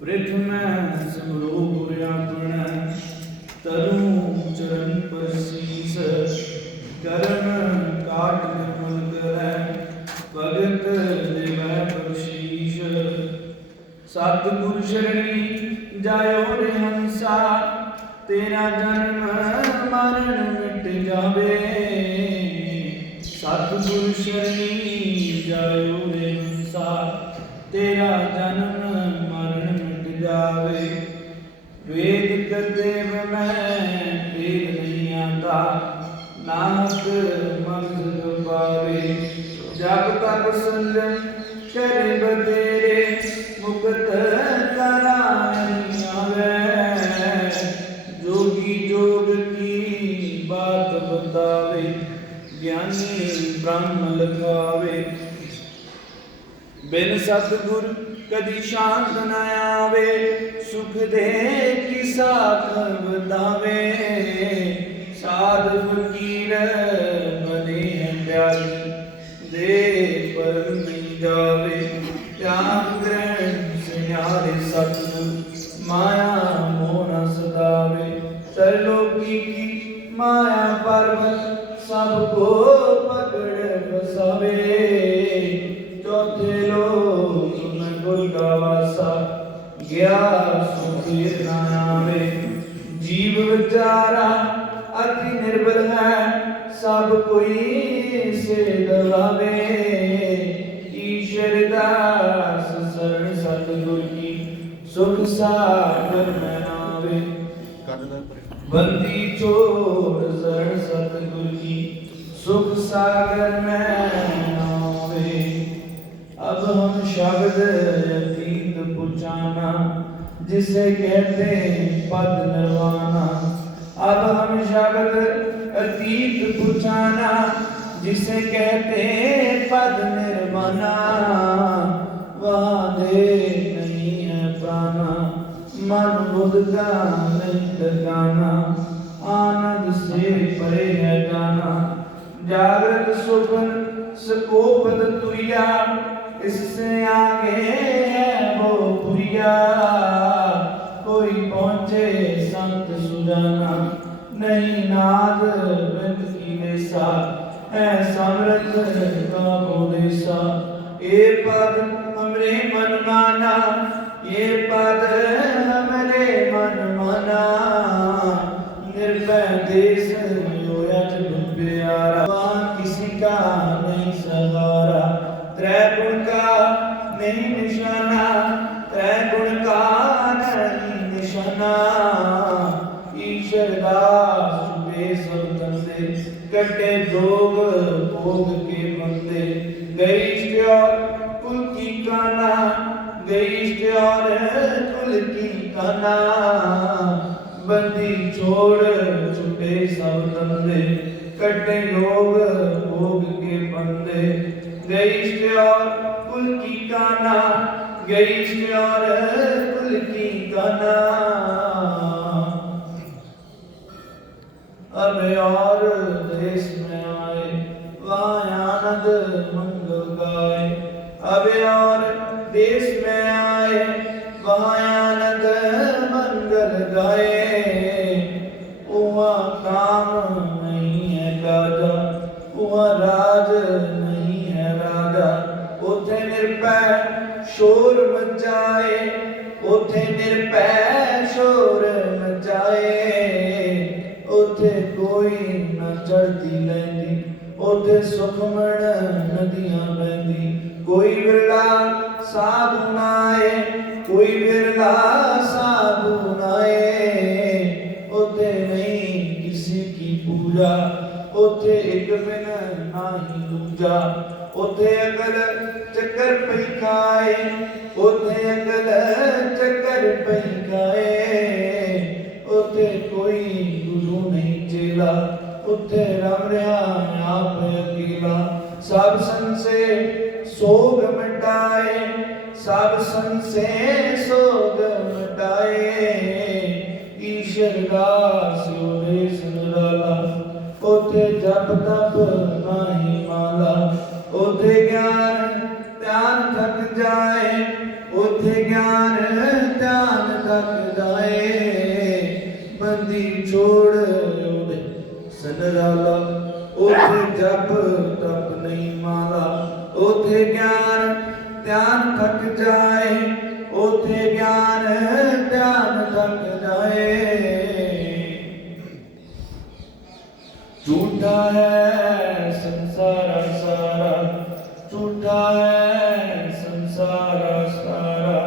प्रथम सिमरो गुरयापन तरु चरण पर शीस करम काट निर्मल करै भगत देवै बख्शीश सतगुर शरणी जायो रे हंसा तेरा जन्म मरण मिट जावे सतगुर शरणी जायो रे हंसा तेरा जन्म मरण मिट जावे वेद कदेव मैं वेद नहीं आता नानक मंत्र पावे जब तक संजम करे बतेरे मुक्त करा नहीं आवे जोगी जोग की बात बतावे ज्ञानी ब्रह्म लगावे बिन सतगुर कदी शांत न आवे सुख दे की साख बतावे साध फकीर बने हैं प्यारी दे पर नहीं जावे त्याग ग्रहण सियारे सतगुर माया मोह न सदावे तरलोकी की माया पर्वत सबको पकड़ बसावे चौथे लोग में गुर का वासा गया सुखीर नावे जीव बेचारा अति निर्बल है सब कोई से दबावे ईश्वर दास शरण सतगुर की सुख सागर में नावे बंदी चोर शरण सतगुर की सुख सागर में नावे अब हम शब्द अतीत पुचाना जिसे कहते पद निर्वाणा अब हम शब्द अतीत पुचाना जिसे कहते पद निर्वाणा वहाँ दे नहीं है प्राणा मन बुद्ध का नहीं ठिकाना आनंद से परे है जाना जागृत सुपन सकोपद तुरिया इससे आगे है वो पुरिया कोई पहुंचे संत सुजाना नहीं नाद बिंद की देसा है समृद्ध का बोदेसा ये पद हमरे मन माना ये पद हमरे मन माना निर्भय देश प्यारा किसी का नहीं सहारा त्रैगुण का नहीं निशाना त्रैगुण का नहीं निशाना ईश्वर दास छुपे सब धंधे कटे जोग भोग के बंदे गरिष्ठ और कुल की काना गरिष्ठ और कुल की काना बंदी छोड़ छुपे सब धंधे कटे योग भोग के बंदे गरिष्ठ और कुल की काना गरिष्ठ और कुल की काना अब और देश में आए वहाँ आनंद मंगल गाए अब और देश में आए वहाँ आनंद मंगल गाए वहाँ काम नहीं है काजा वहाँ राज नहीं है राजा उथे निर्भय शोर मचाए उथे निर्भय शोर मचाए उथे कोई न चढ़ती लैंदी उथे सुखमण नदियां बहंदी कोई बिरला साधु नाए कोई बिरला साधु नाए उथे नहीं किसी की पूजा उथे एक बिन नाही दूजा उथे अकल चक्कर पई खाए उथे अकल चक्कर पई खाए उथे कोई गुरु नहीं चेला उथे रम रहा आप अकेला सब सन से सोग मिटाए सब सन से सोग मिटाए ईश्वर दास ओरे सुनराला उथे जप तप नाही माला उथे ज्ञान ध्यान थक जाए उथे ज्ञान ज्ञान ध्यान तक जाए, बंदी छोड़ उड़े सनराला, उथे जप तप नहीं माला, उथे ज्ञान ध्यान थक जाए, उथे ज्ञान ध्यान थक जाए। झूठा है संसार सारा, झूठा है संसार सारा,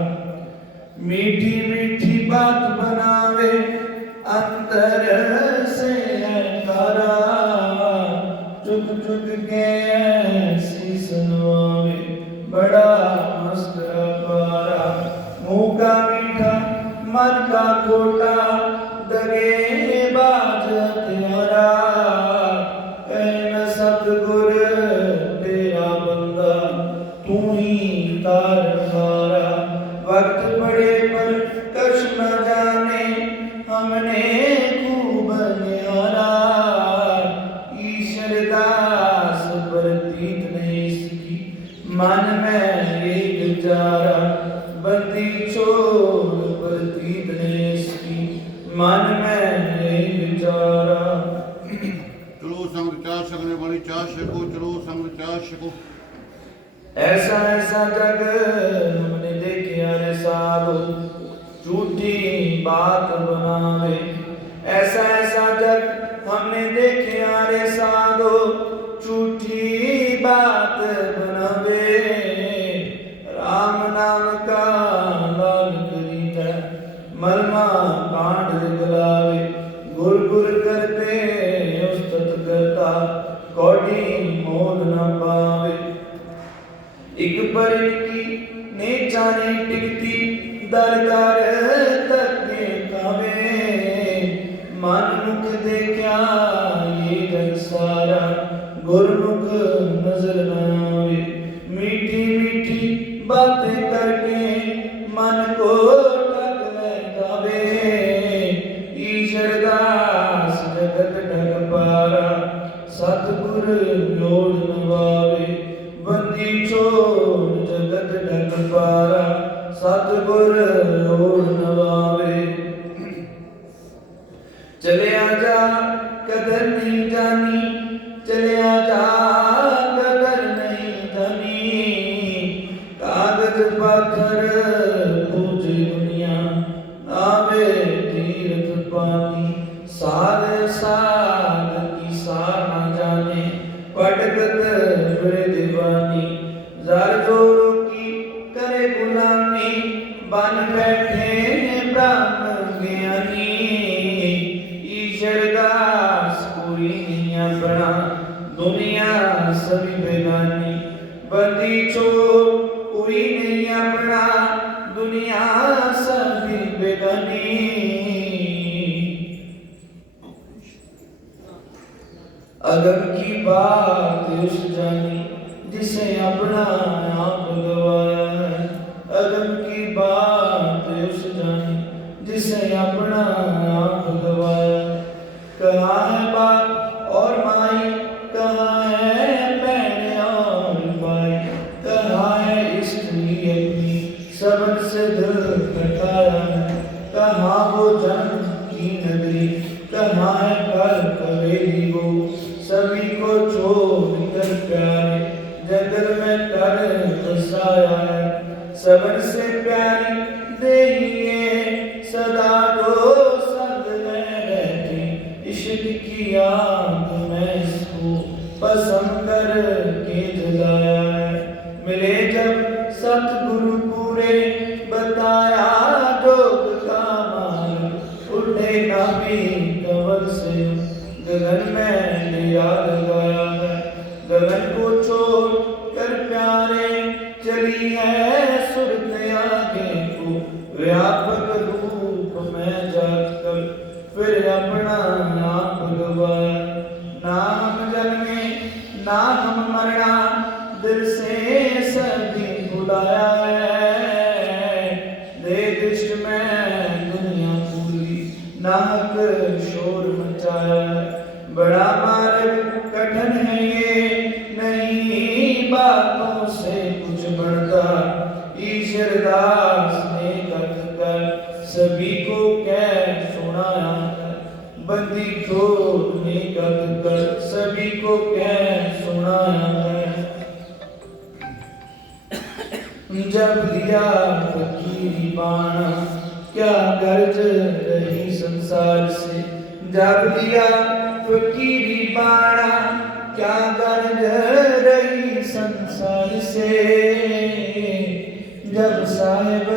मीठी मीठी बात बनावे अंतर से है तारा, चुग चुग के ऐसी सुनवावे बड़ा मस्करा पारा, मुँह का मीठा मन का खोटा, दगे बाज हत्यारा, कहे न सतगुर तेरा बंदा, तू ही तारनहारा। वक्त पड़े पर कछ न जाने, हमने खूब निहारा, ईश्वर दास प्रतीत नहीं इसकी, मन में ये विचारा, बंदी छोड़ प्रतीत नहीं इसकी, मन में ये विचारा। चलो संग चाह सकने वाली चाह सको, चलो संग चाह सको। ऐसा ऐसा जग हमने देखे अरे साधो, झूठी बात बनावे, ऐसा ऐसा जग हमने देखे अरे साधो, झूठी बात बनावे। राम नाम का लाल करीता, मरमा कांड दिखलावे, गुर गुर करते उस्तत करता, कौड़ी मोल न पावे। एक पर की नेचा नहीं टिकती, दर दर तके कावे, मन मुख देखा ये जग सारा, गुरमुख नजर न आवे। मीठी मीठी बातें करके मन को ठग लगावे, ईश्वर दास जगत ठग पारा, सतगुर लोड़ नवावे। बंदी छोड़ जगत ठग पारा, सतगुर लोड़ नवावे। चले आजा कदर नहीं जानी, चले आजा कदर नहीं जानी, कागज पाथर पूजे दुनिया, आवे तीर्थ पानी। साध साध की सार न जाने, पटकत फिरे दीवानी। जार जोरों की करे गुलामी, बन बैठे ब्रह्म ज्ञानी। ईश्वर दास कोई नहीं अपना, दुनिया सभी बेगानी। बंदी छोड़ कोई नहीं अपना, दुनिया सभी बेगानी। अगम की बात उस जानी, जिसे अपना आप गवाया है। अगम की बात उस जानी, जिसे अपना आप गवाया। कहाँ है बाप और माई, कहाँ है बहन और भाई, कहाँ है स्त्री अपनी सबन से दिल कटाया है। कहाँ वो जन्म की नगरी, कहाँ है कर कवेली वो, सभी को छोड़ कर प्यारे जंगल में कर बसाया है। सबन से प्यारी देहिए सदा दो संग में रहती, इश्क की आग में इसको पसंद कर के जलाया है। मिले जब सतगुरु पूरे बताया जोग का मार्ग, उठे नाभी कंवल से गगन में लिया लगाया है। गगन को छोड़ कर प्यारे चली है सुरत आगे को, व्यापक रूप में जाकर फिर अपना आप गवाया। ना हम जन्मे ना हम मरना, दिल से सभी बुलाया है। दे दृष्ट में दुनिया पूरी, नाहक शोर मचाया है। बड़ा मार्ग कठिन है ये, नहीं बातों से कुछ बढ़ता। ईश्वर दास ने को कह सुनाया है। जब लिया फकीरी बाणा क्या गर्ज रही संसार से। जब लिया फकीरी बाणा क्या गर्ज रही संसार से। जब साहिब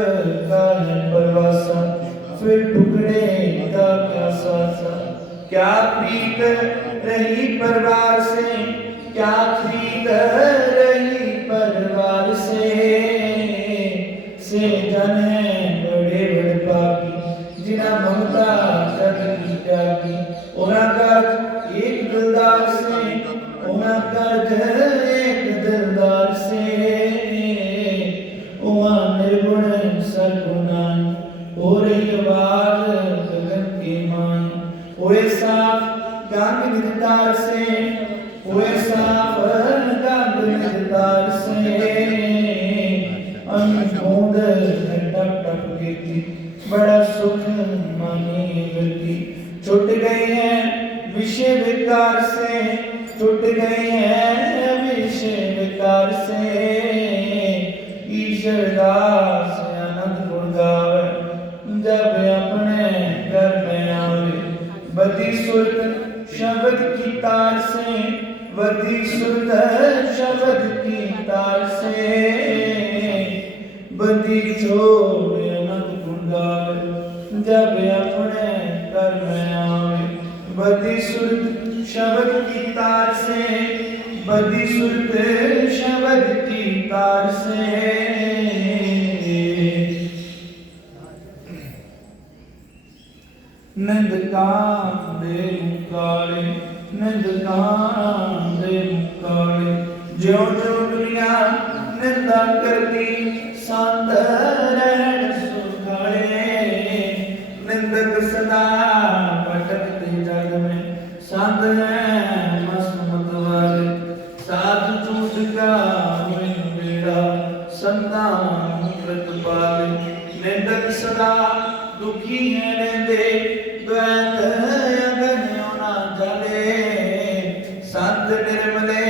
का है परवासा फिर टुकड़े का क्या सासा। क्या प्रीत रही परिवार से, क्या प्रीत रही परिवार से जन है बड़े बड़े पापी जिन्हें ममता जग की त्यागी। उन्हें कर्ज एक दिलदार से, उन्हें कर्ज एक दिलदार से। वहाँ निर्गुण सरगुणान हो रही आवाज गगन के मान। ओए साफ गंग निरतार से, ओए साफ गंग निरतार से। अनबूंद टप टप गिरती बड़ा सुख मानी गिरती। छुट गए हैं विषय विकार से, छुट गए हैं विषय विकार से। ईश्वर दास आनंद गुण गावे जब अपने घर में आवे। बदी सुरत शब्द की तार से, बदी सुरत शब्द की तार से। बदी छोड़ अनंत गुण गावे जब अपने घर में आवे। बदी सुरत शब्द की तार से, बदी सुरत शब्द की तार से। निंद कांदे मुकाले, निंद कांदे मुकाले। ज्यों ज्यों दुनिया निंदा करती शांत रहन सुखाले। निंदक सदा भटकते जग में शांत है मस्त मतवाले। साधु चूत का हुए बेड़ा संतान कृत पाले। निंदक सदा दुखी है रहते द्वैत अगन्यों ना जले। संत निर्मले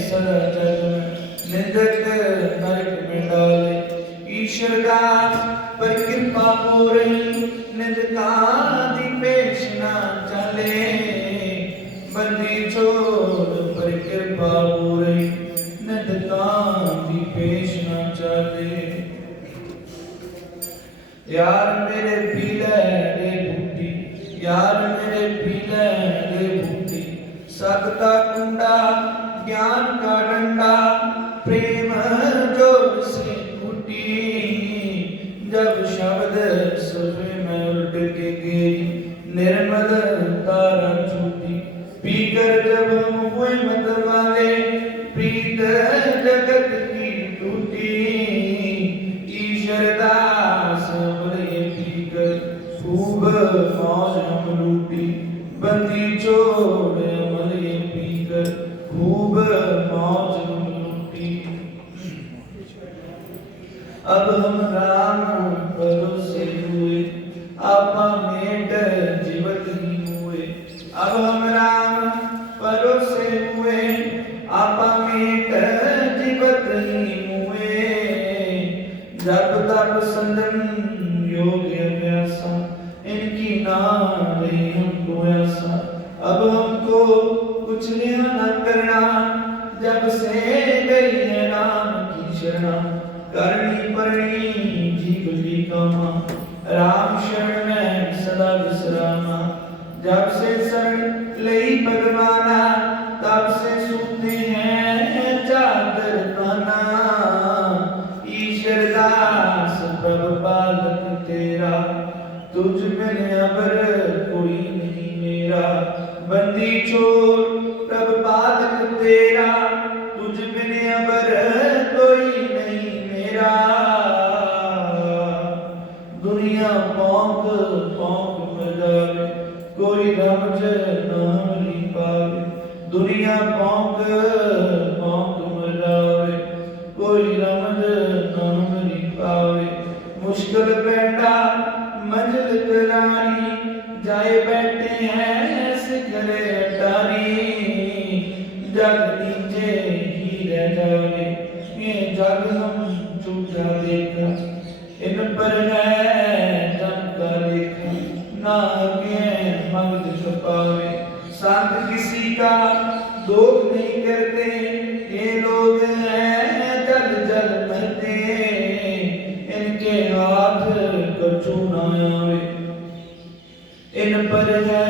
सदा जग में निंदक नरक में डाले। ईश्वर दास पर कृपा पूरी निंदका दी पेश ना चले। बंदी छोड़ पर कृपा पूरी निंदका दी पेश ना चले। यार मेरे पीले रे बूटी, यार मेरे पीले रे बूटी। सत्ता कुंडा ज्ञान का डंडा प्रेम जोर से फूटी। जब शब्द सुबह में उल्ट के गई निर्मल तारा छूटी। पीकर जब हम हुए मत वाले प्रीत जगत की टूटी। ईश्वर दास बड़े पीकर खूब मौज हम लूटी। बंदी छोड़ मरे पीकर खूब मौज हम लूटी। अब हम राम भरोसे हुए आपा मेट जीवत ही हुए। अब हम राम भरोसे हुए आपा मेट जीवत ही हुए। जब तप संयम योग अभ्यासा इनकी नारे हमको ऐसा। अब हमको कुछ न करना जब से गई है राम की शरणा। करनी पड़नी जीवली कामा राम शरण में सदा विश्रामा। जब से शरण लई भगवाना तब से सुनते हैं चादर ताना। ईश्वर दास प्रभु पालक तेरा तुझ बिन अबर कोई नहीं मेरा। बंदी छोड़ प्रभु पालक तेरा तुझ बिन अबर कोई नहीं मेरा। दुनिया पौंक पौंक बजावे कोई रमज नामरी पावे। दुनिया पौंक पौंक बजावे कोई रमज नामरी पावे। मुश्किल पैदा मंजिल करारी जाए बैठे हैं शिखर अटारी। पर है जम का लेखा, ना आगे मगध छुपावे। संत किसी का दोष नहीं करते, ये लोग हैं जल जल मरते, इनके हाथ कछु ना आवे। इन पर है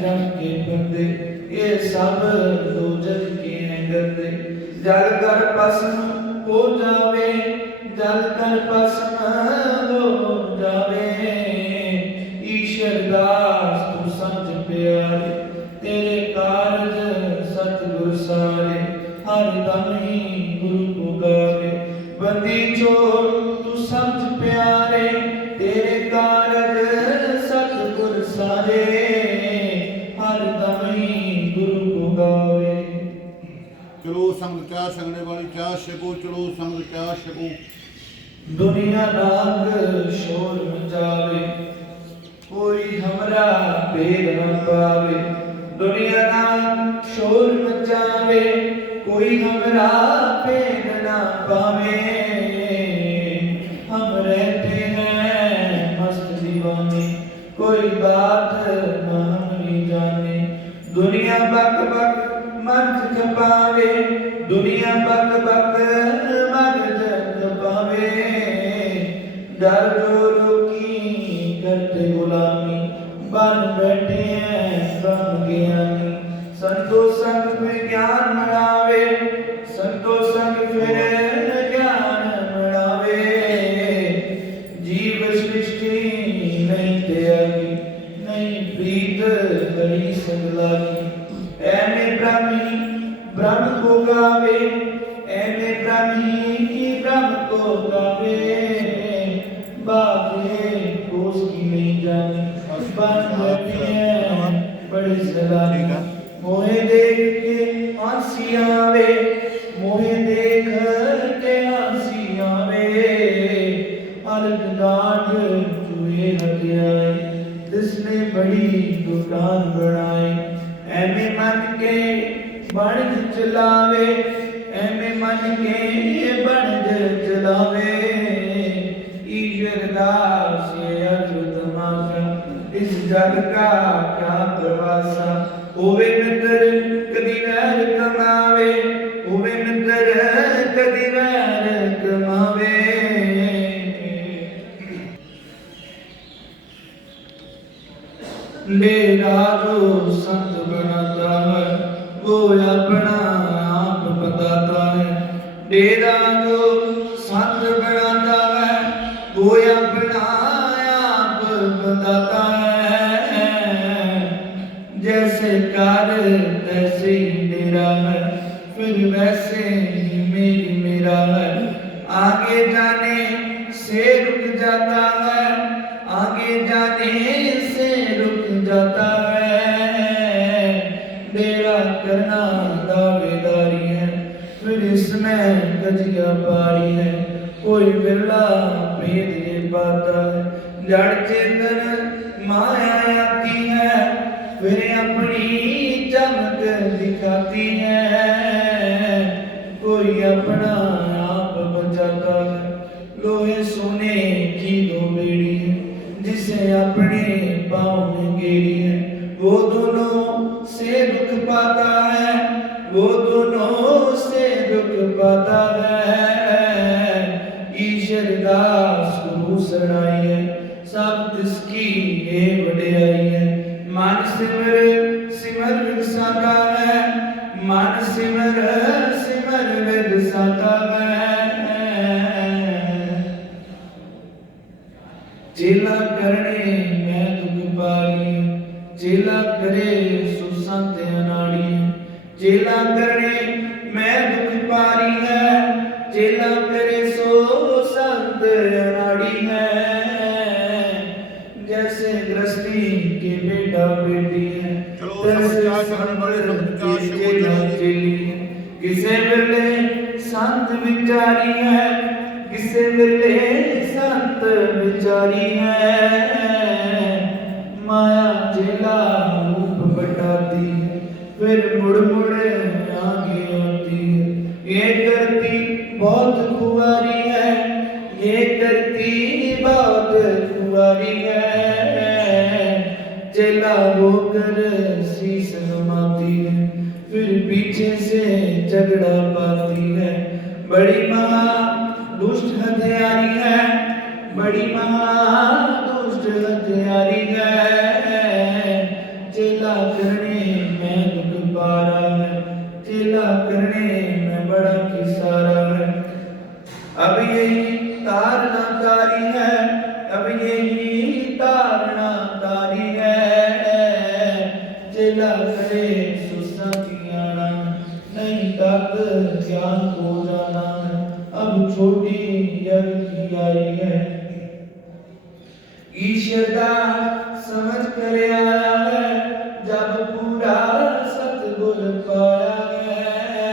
जम के बंदे, ये सब दो जल के हैं गंदे। जल कर भस्म हो जावे, जल कर भस्म हो जावे। ईश्वर दास तू समझ प्यारे, तेरे कारज सतगुर सारे। हर दम ही गुरु को गावे, बंदी चोर तू समझ प्यारे, तेरे कारज सतगुर सारे। हर दम ही गुरु को गावे। चलो संग क्या छकने वाली क्या छको, चलो संग क्या छको। दुनिया नाग शोर मचावे, कोई हमरा भेद न पावे। दुनिया नाग शोर मचावे, कोई हमरा भेद न पावे। हम रहते हैं मस्त दीवाने, कोई बात न हमारी जाने। दुनिया बक बक मर्द खपावे, दुनिया बक बक मर्द खपावे। डर जो रोकी करते गुलामी, बन बैठे हैं ब्रह्म ज्ञानी। संतो संग फिर ज्ञान मनावे, संतो संग फिर ज्ञान मनावे। जीव सृष्टि नहीं त्यागी, नहीं प्रीत हरि संग लागी। ऐमे ब्रह्मी ब्रह्म को गावे, ऐमे ब्रह्मी ब्रह्म को गावे। बातें कोस की नहीं जानी, बन बैठी हैं बड़े सलामी। मोहे देख के हंसी आवे, मोहे देख के हंसी आवे। अलग डांट चूहे हथियाए, जिसने बड़ी दुकान बनाई। ऐमे मन के बनज चलावे, ऐमे मन के बनज चलावे। ईश्वर दास ये अद्भुत तमाशा, इस जग का क्या प्रवासा। होवे मित्र कदी वैर कमावे, होवे मित्र कदी वैर कमावे। डेरा जो संत बनाता है, वो अपना आप बताता है। डेरा जो संत बनाता है, वो अपना आप बताता है। जैसे कार तैसे ही डेरा है, फिर वैसे ही मेरी मेरा है। आगे जाने से रुक जाता है, आगे जाने से रुक जाता है। डेरा करना दावेदारी है, फिर इसमें गजिया पारी है। कोई बिरला भेद ये पाता है, जड़ चेतन माया आती है, फिर अपनी चमक दिखाती है। कोई अपना आप बचाता है, लोहे सोने की दो बेड़ी है, जिसे अपने पाँव में गेड़ी है। वो दोनों से दुख पाता है, वो दोनों से दुख पाता है। ईश्वर दास गुरु शरणाई है, सब तिसकी ये वड्याई है। मन सिमर सिमर विगसाता है, मन सिमर सिमर विगसाता है। चेला करने मैं दुख पारी, चेला करे सो संत अनाड़ी। चेला करने मैं दुख पारी है, चेला करे सो संत अनाड़ी है। जैसे गृहस्थी के बेटा बेटी है, किसे वेले संत विचारी है, किसे वेले संत विचारी है। माया चेला रूप बटाती है, फिर मुड़ मुड़ आगे आती है। ये करती बहुत खुआरी है, ये करती बात कुंवारी है, चेला होकर शीश नमाती है, फिर पीछे से झगड़ा पाती है। बड़ी महा दुष्ट हथियारी है, बड़ी महा दुष्ट हथियारी है। चेला करने में दुख पारा है, चेला करने में बड़ा किसारा है। अब यही तारना तारी है, अब यही तारना तारी है। चेला करे सुसा कियाना, नहीं तक ज्ञान को जाना है। अब छोटी यज्ञ की आई है, ईश्वर का समझ कर आया है, जब पूरा सतगुर पाया है।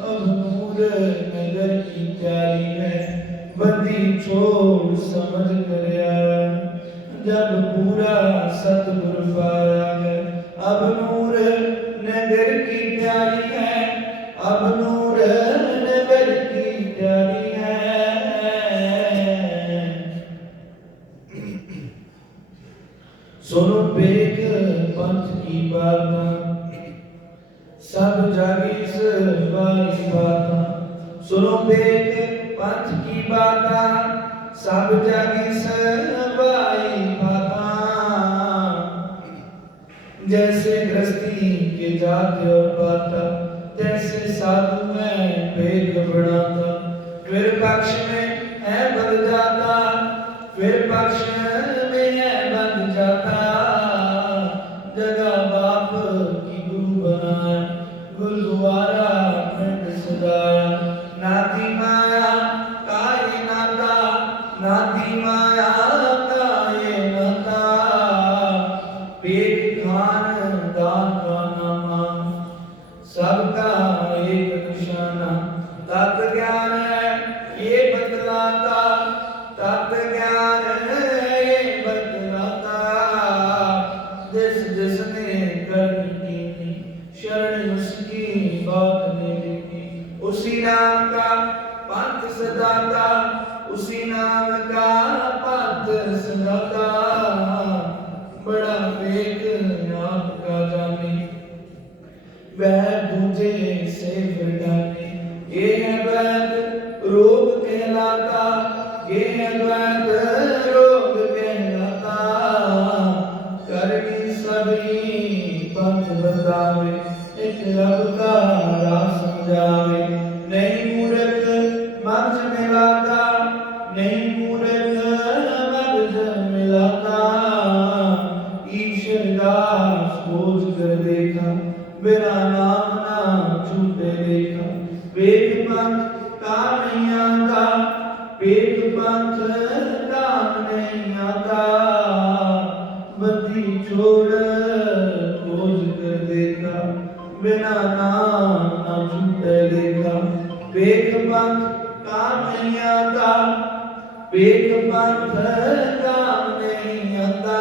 अब नूर नगर की प्यारी है, बंदी छोड़ समझ कर आया, जब पूरा सतगुर पाया है। अब नूर नगर की प्यारी है, अब नूर नगर की प्यारी है। सुनो बेग पंथ की बात, सब जागी सवारी बात। सुनो बेग पंथ की बात, सब जागी सवारी बात। जैसे गृहस्थी के जाते और पाता, तैसे साधु में भेद बढ़ाता। फिर पक्ष में है बद जाता, फिर पक्ष में है बद जाता। जगह बाप की गुरु बनाया, गुरुद्वारा पिंड सजाया। नाती माया काय नाता, नाती माया काय नाता। पेट खान दान का नामा, सबका एक निशाना। तत्व ज्ञान है ये बतलाता, तत्व ज्ञान है ये बतलाता। जिस जिसने करनी की शरण उसकी बात ने लिखी, उसी नाम का पंथ सदाता, उसी नाम का पंथ सदाता। बड़ा वेग आपका जाने, वह दूजे से फिरने। ये है वैद रोग कहलाता, ये है वैद रोग कहलाता। करनी सभी पंथ बतावे, एक रब का राह समझावे। नहीं मूर्ख मर्ज मिलाता, नहीं मूर्ख मर्ज मिलाता। ईश्वर दास खोज कर देखा, मेरा नाम ना छूटे देखा। वेद पंथ काम नहीं आता, वेद पंथ काम नहीं आता। बंदी छोड़ खोज कर देखा, मेरा नाम ना छूटे देखा। वेद पंथ काम नहीं आता, वेद पंथ काम नहीं आता।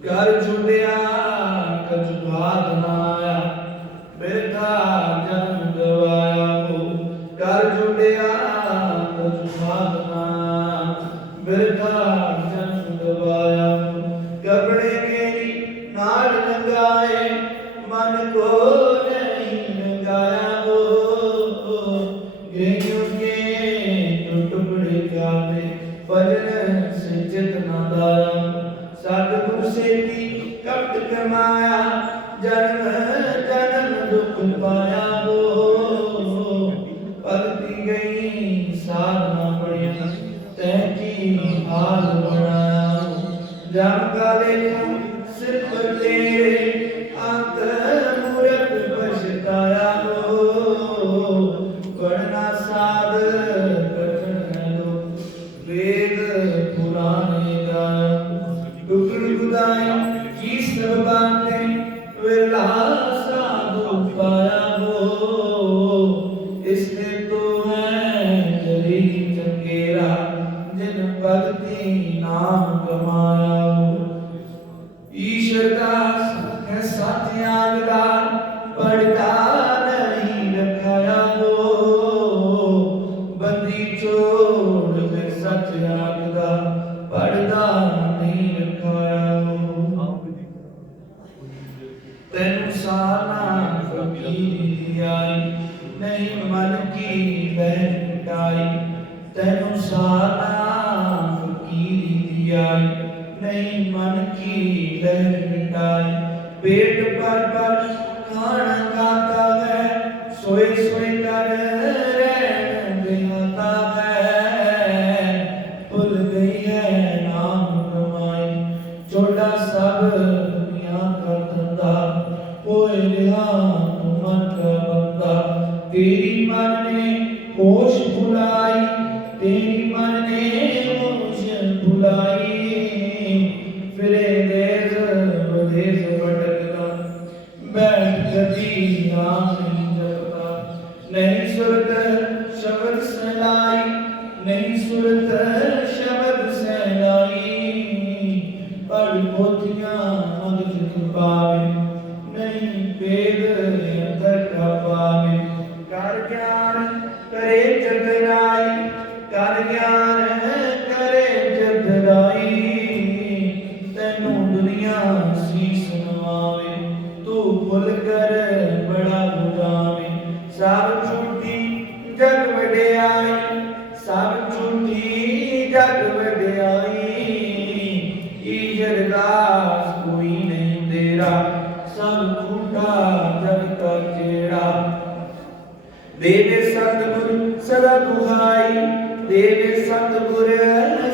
घर छुटिया कछ भात ना आया, बेटा जन्म गवाया हो। घर छुटिया कछ भात ना आया, बेटा जन्म गवाया हो। कपड़े मेरी नाड़ लगाए, मन को नहीं लगाया हो। गेहूं के टुकड़े क्या दे, भजन से जितना दाया। सतगुर से भी कपट कमाया, जन्म जन्म दुख पाया हो। पलती गई साधना बढ़िया, तैकी हाल बनाया हो। जम का लेखा सिर पर तेरे, अंत मूर्ख पछताया हो। पढ़ना साध कठिन है लो, वेद पुराने गाया। टुकड़ी गुदाई की सब बातें, वेला साधु पाया हो। इसने तो है जरी चंगेरा, जिन भक्ति नाम कमाया हो। ईश्वर दास आई, तैनू साना फकीरी दी आई, नहीं मन की लहर मिटाई। पेट भर भर खाना खाता है, सोए सोए कर रहन बिहाता है। भुल गई है नाम कमाई, छोटा सब दुनिया का धंधा, होए रहा तू मन का बंदा। तेरी मन ने होश भुलाई, तेरी मन ने होश भुलाई, फिरे देश विदेश भटकता, बैठ गदी नाम नहीं जपता। नहीं सुरत शब्द सहलाई, नहीं सुरत शब्द सहलाई, पढ़ पोथियां मगज पावे, नहीं वेद अंतर का पावे। कर ज्ञान करे जगराई, कर ज्ञान करे जगराई, तैनू दुनिया शीस नवावे, तू भुल कर बड़ा बुझावे। सब झूठी जग वड्याई, सब झूठी जग वड्याई, ईश्वर दास कोई नहीं तेरा, सब झूठा जग का चेड़ा। देवे सतगुर सदा दुहाई, देवे सतगुर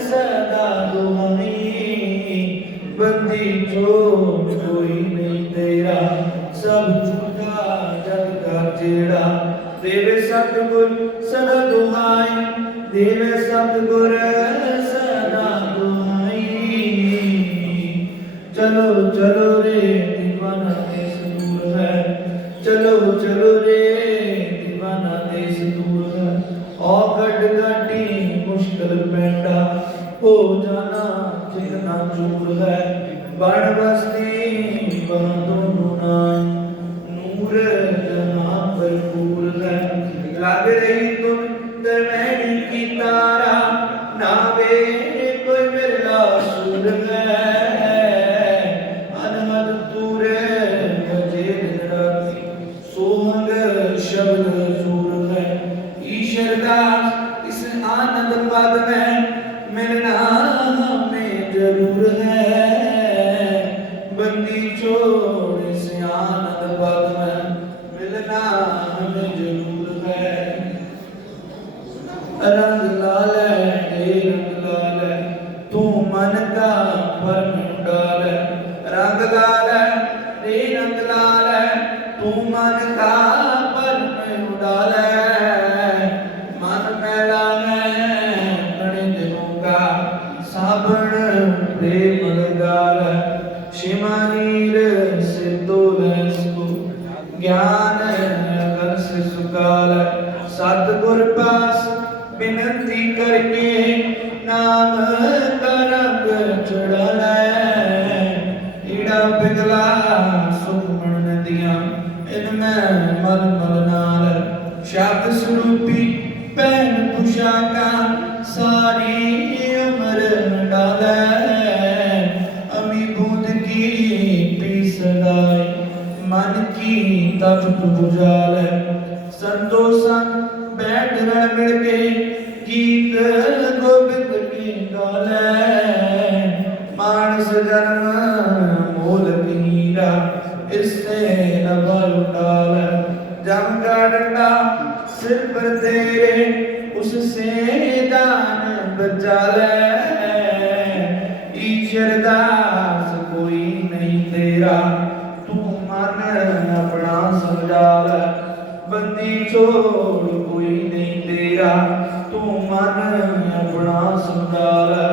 सदा दुहाई, बंदी छोड़ कोई नहीं तेरा, सब झूठा जग का चेड़ा। देवे सतगुर सदा दुहाई, देवे सतगुर सदा दुहाई। चलो चलो रे दीवाना देश दूर है, चलो चलो रे दीवाना देश दूर है। औखट घाटी मुश्किल पैंडा, हो जाना चिकना चूर है। बड़ बस्ती वहाँ दोनों नाई, नूर जहाँ भरपूर है। लग रही तुम दरमैनी की तारा, नावे कोई बिरला सुर है। अनहद तूरे बजे दिन राती, सोहंग शब्द सूर है। ईश्वर दास इस आनंद पद में मिलना हमें जरूर है, बंदी छोड़ इस आनंद पद में मिलना हमें जरूर है। रंग लाल है रंग लाल है, तू मन का भरम डाल। रंग लाल है रंग लाल है, तू मन का भरम डाल। मन मैला है बड़े दिनों का, साबण प्रेम लगाल। शिमानीर से तोल इसको, ज्ञान अगर से सुकाल। सतगुर पास बिनती करके नाम का रंग चढ़ा ले। ईड़ा पिघला सुख मन नदियां, इनमें मल मल नाल। शब्द स्वरूपी पहन पुशाका, सारी उम्र डाले। अमी बूंद की पी सदाई, मन की तप बुझाल। संतोषा बैठ रल मिल के गीत गोविंद की गाले। मानस जन्म मोल हीरा, इससे नभा उठाल। जम का डंडा सिर पर तेरे, उससे दान बचा ले। ईश्वर दास कोई नहीं तेरा, तू मन अपना समझा ले। बंदी छोड़ कोई नहीं तेरा, तू मन अपना समझा ले।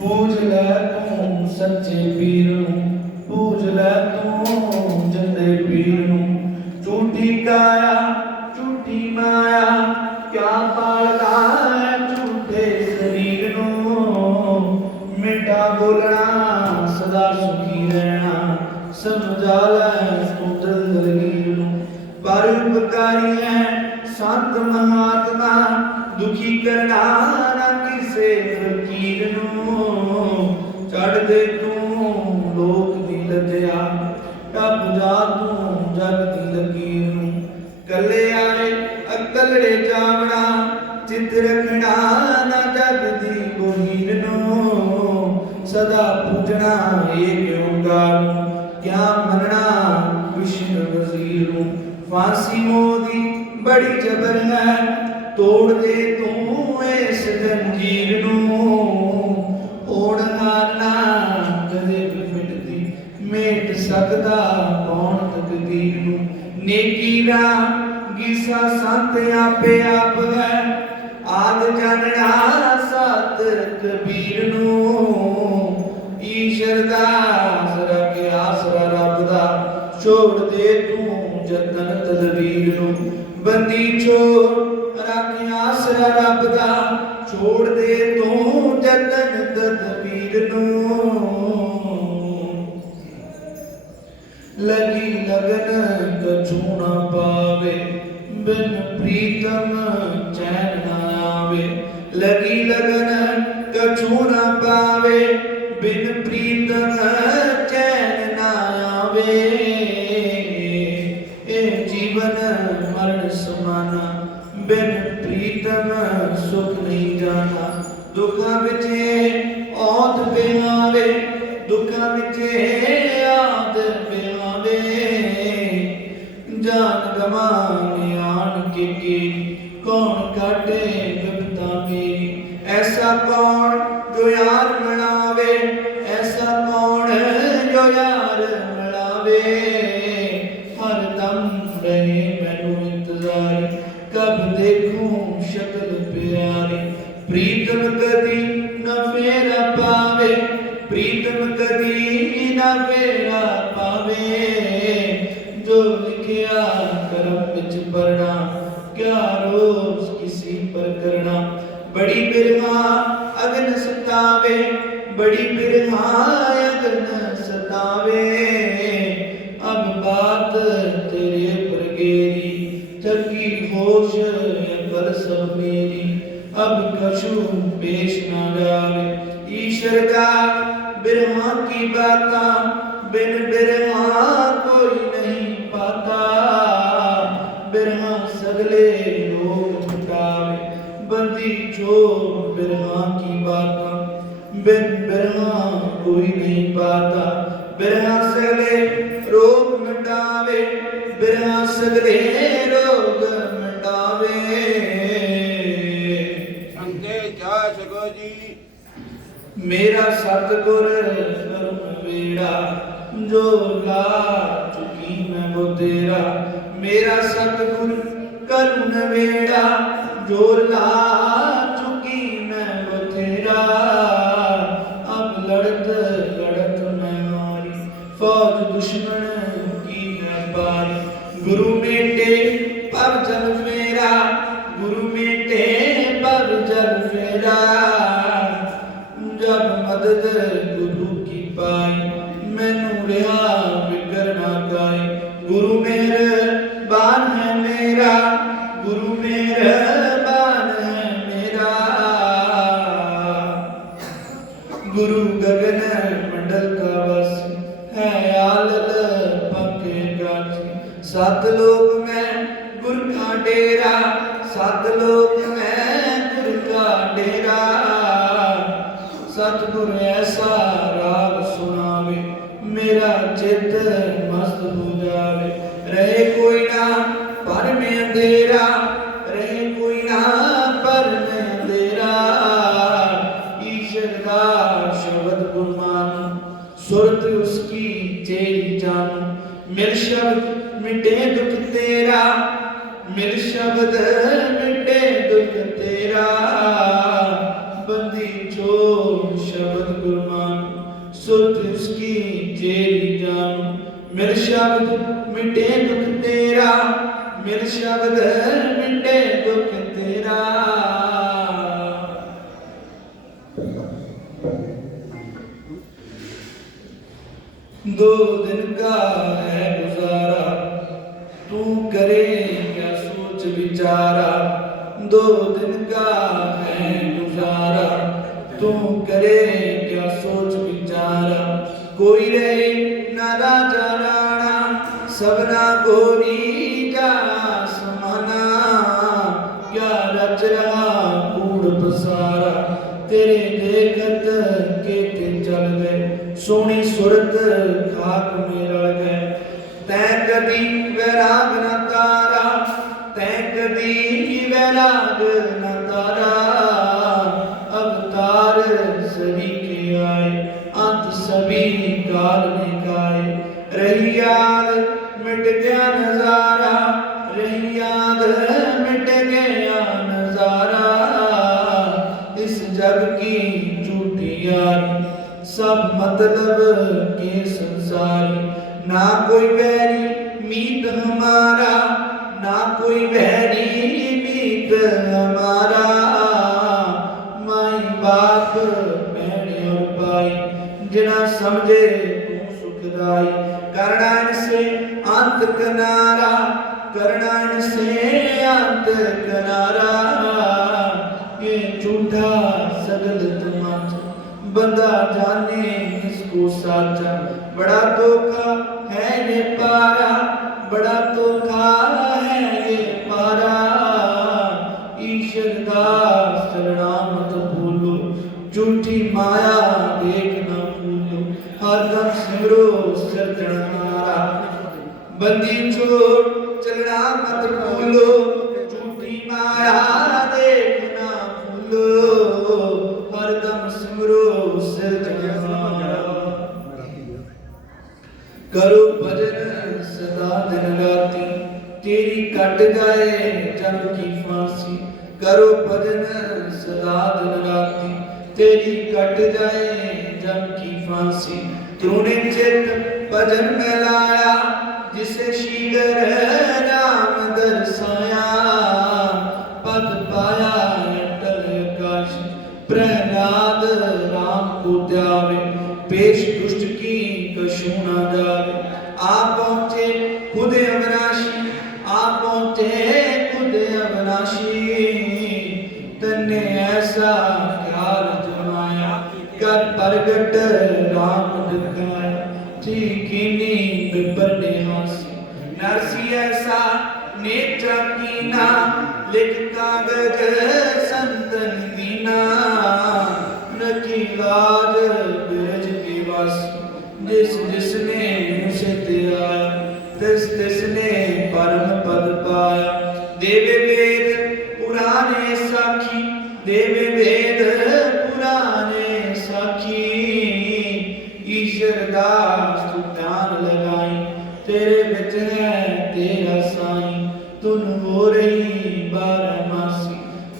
पूज ले तू सच्चे पीर नूं, पूज ले तू जिंदे पीर नूं। झूठी काया झूठी माया, क्या पालदा है झूठे शरीर नूं। मिठा बोलना सदा सुखी रहना, समझा ले तू दिल दलगीर नूं। पर उपकारी है संत महात्मा, दुखी करना ना किसे फकीर नूं। चढ़ दे तू लोक दी लज्जा, टप जा तू जग दी लकीर नूं। कले आए अकल सगड़े जावना चित रखना ना जग दी गोहीर नो सदा पूजना एक ओंकार क्या मनना विष्णु वजीर नो फांसी मोदी बड़ी जबर है तोड़ दे तू इस जंजीर नो ओढ़ हारना कदे भी मिटदी मेट सकदा कौन तकदीर नु नेकी राह गीसा संत आपे आप है आद जानना सत कबीर नु ईश्वर दा आसरा के आसरा रब दा छोड़ दे तू जतन तदबीर नु बंदी छोड़ रख आसरा रब दा छोड़ दे तू जतन तदबीर नु लगी लगन कछु न पावे बिन प्रीतम चैन न आवे लगी लगन कछु न पावे बिन प्रीतम चैन न आवे ए जीवन मरण समाना बिन प्रीतम सुख नहीं जाना दुखा विचे औध बिहावे दुखा विचे आद बिहावे जान गवाने आन के कौन काटे विपता मेरी ऐसा कौन जो यार मिलावे ऐसा कौन जो यार मिलावे हर दम रहे मैनू इंतजार कब देखूं शक्ल प्यारी प्रीतम कदी न फेरा पावे प्रीतम कदी न फेरा पावे जो लिखिया करम विच पढ़ना क्या रोज किसी पर करना बड़ी बिरहा अगन सतावे बड़ी बिरहा अगन सतावे अब बात तेरे पर गेरी थकी होश अकल सब मेरी अब कछु पेश न जावे ईश्वर का बिरहा की बाता बिन बिरहा कोई नहीं पाता बिरहा सगले लोग छुटावे बंदी छोड़ बिरहा की बाता बिन बिरहा कोई नहीं पाता बिरहा सगले रोग मिटावे बिरहा सगले रोग मिटावे संते जा सको जी मेरा सतगुर धर्म बेड़ा जो ला चुकी मैं वो तेरा मेरा सतगुर करुण बेड़ा जो ला चुकी मैं वो तेरा अब लड़त लड़त मैं मारी फौज दुश्मन की मैं पारी गुरु बेटे पर जल फेरा गुरु बेटे पर जल फेरा जब मदद गुरु की पाई मैनू रिहा बिगर ना गाई गुरु मेहरबान है मेरा गुरु मेहरबान है मेरा गुरु गगन मंडल का बस है आलल पंखे गाछी सत लोक में गुर का डेरा सत लोक में गुर का डेरा सतगुर ऐसा राग सुनावे मेरा चित मस्त हो जावे रहे कोई ना पर में अंधेरा रहे कोई ना पर में अंधेरा ईश्वर का शब्द गुमान सुरत उसकी चेरी जान मिल शब्द मिटे दुख तेरा मिल शब्द मिटे दुख तेरा बंदी छोड़ शब्द गुरमान सुरत उसकी चेरी जान मिल शब्द मिटे दुख तेरा मिल शब्द मिटे दुख तेरा दो दिन का है गुजारा तू करे क्या सोच विचारा दो दिन का है गुजारा तू करे क्या सोच विचारा कोई रहे ना राजा राणा सबना गोरी जा समाना रच रहा कूड़ पसारा, तेरे देखत केते चल गए, सोनी सुरत खाक में रल गए। तैं कदी वैराग न तारा, तैं कदी वैराग न तारा, अवतार सभी के आए, अंत सभी काल निकाय। रही याद मिट गया नजारा, रही याद मिट गया नजारा, इस जग की झूठी यारी, सब मतलब के संसारी। ना कोई वैरी मीत हमारा, ना कोई वैरी मीत हमारा, माई बाप बहन और भाई, जिना समझे तू सुखदाई। करना इनसे अंत किनारा, करना इनसे अंत किनारा, ये झूठा सगल तमाचा, बंदा जाने इसको साचा। बड़ा धोखा है ये पारा, बड़ा धोखा है ये पारा, ईश्वर दास चरणा मत भूलो, झूठी माया देख न भूलो, हरदम सिमरो सिरजनहारा। बंदी छोड़ चलना मत भूलो, झूठी माया देख न भूलो, हरदम सिमरो सिरजनहारा। करो भजन सदा दिन राती, तेरी कट जाए जम की फांसी। करो भजन सदा दिन राती, तेरी कट जाए जम की फांसी। तूने चित भजन में लाया, जिसे शीघ्र राम दर्शाया, पद पाया अटल आकाश। प्रहलाद राम को त्यावे, पेश दुष्ट की कशु न जावे। आप पहुंचे खुद अविनाशी, आप पहुंचे खुद अविनाशी, तन्ने ऐसा ख्याल जमाया, कर प्रगट राम दिखाया। ठीक नींद बड़े हासी, नरसी ऐसा नेचा कीना, लिख कागज संतन दीना। रखी लाज बिरज के वासी, जिस जिसने मुझसे त्याया, तिस तिसने परम पद पाया। देवे वेद पुराने साखी, देवे वेद पुराने साखी, ईश्वर दास तू ध्यान लगाई, तेरे बिच है तेरा साईं। तुन हो रही बारहमासी,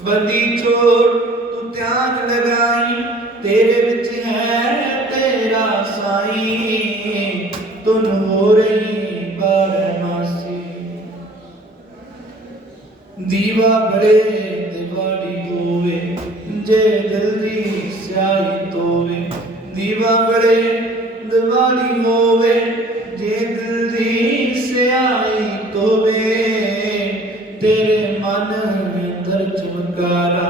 बंदी छोड़ तू ध्यान लगाई, तेरे बिच है तेरा साईं। तुन हो रही बारहमासी। दीवा बड़े दिवाड़ी होवे, जे दिल दी स्याही तोवे। दीवा बड़े दिवाड़ी होवे, जे दिल दी स्याही तोवे। तेरे मन अंदर चमकारा,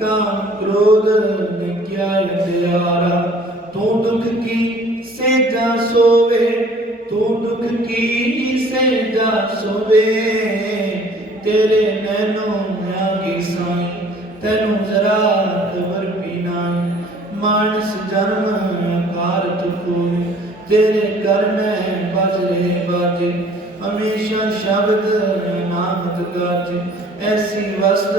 काम क्रोध ने क्या अंधियारा। तू दुख की सेजा सोवे, तू दुख की सेजा सोवे। तेरे नैनों आगे साईं, तैनू जरा खबर भी नाई। मानस जन्म आकार तुकोरे, तेरे घर में बज रहे बाजे। हमेशा शब्द नामत गाजे, ऐसी वस्त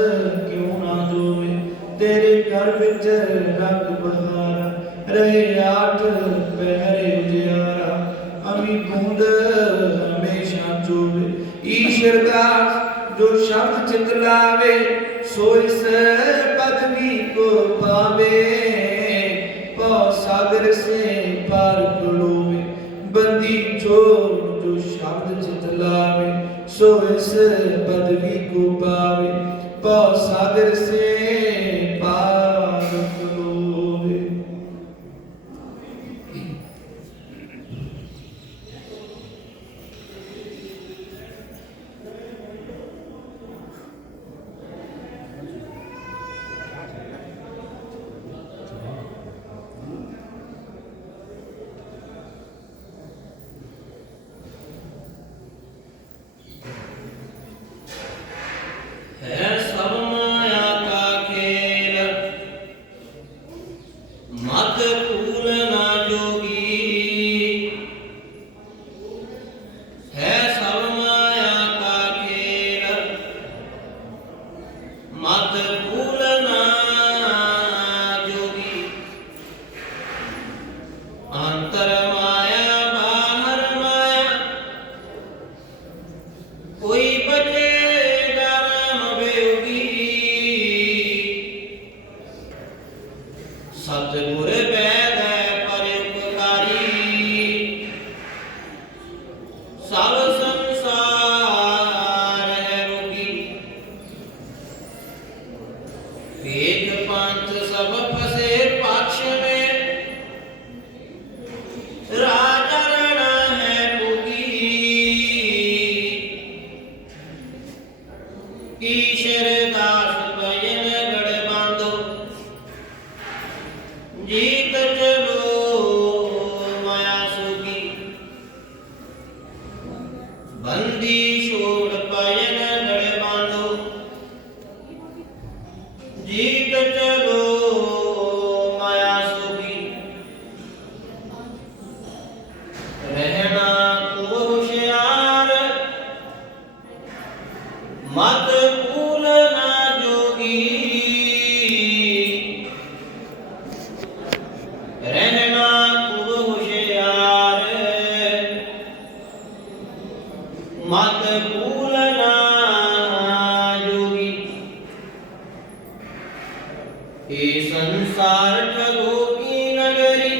क्यों ना जोवे। तेरे घर विच रंग बहारा, रहे आठ पहरे उजियारा। अमी बूंद हमेशा चोवे, ईश्वर दास जो शब्द चितलावे, सो इस पदवी को पावे। पौ सागर से पार खुलोवे, बंदी छोड़ जो शब्द चितलावे, सो इस पदवी को पावे। पौ सागर से पार खुलोवे। है सब माया मत भूलना जोगी अंतर माया बाहर माया कोई बचेगा राम बेयोगी सतगुर वैद है परोपकारी सब संसार है रोगी वेद पंथ सब फसे पक्ष में राजा रणा है भोगी ईश्वर दास भजन गढ़ बांधो जीत चलो माया सोगी बंदी छोड़ पयन गढ़ बांधो जीत चलो माया सोगी रहना खूब होशियार मत भूलना जोगी रहना खूब होशियार मत भूलना जोगी ये संसार ठगों की नगरी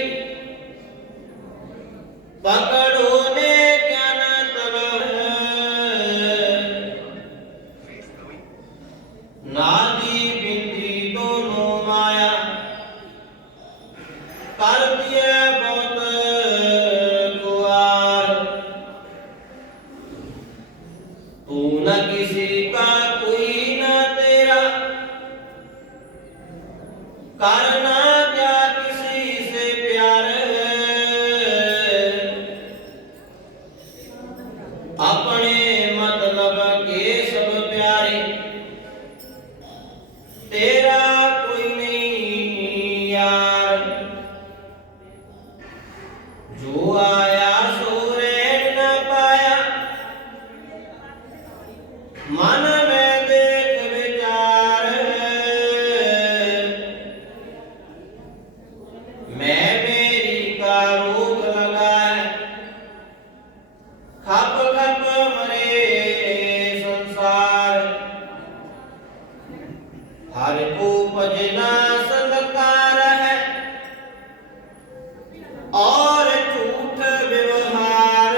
पकड़ो ने ज्ञान तलब नादी बिंदी दोनों माया कर दिए बहुत गुआर तू न किसी का कोई न तेरा करना क्या किसी से प्यार अपने मतलब के सब प्यारे तेरा कोई नहीं यार जो आया सो रह न पाया मन में देख विचार मैं मेरी का रोग लगा है खप खप मरे संसार हर को भजना सत्कार है और झूठ व्यवहार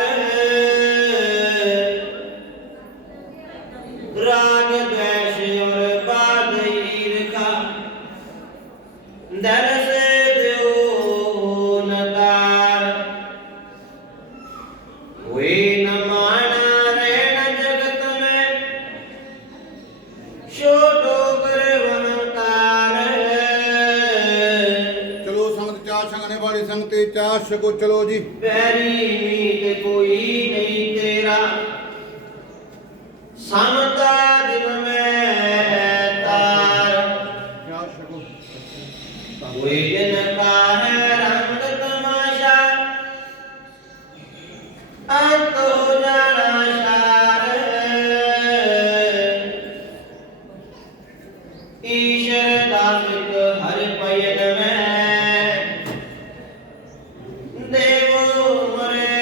राग द्वेष और बाध ईर्ष्या दर से दो नकार कोई न माना रहना जगत में छोड़ो कर अहंकार चलो संगत चार छकने वाली संगते चार छको चलो जी बैरी मीत कोई नहीं तेरा समता दिन में तार चार छको कोई दिन का है रंग तमाशा अंत हो जाना शार ईश्वर दासिक हर पयन में देवो मरे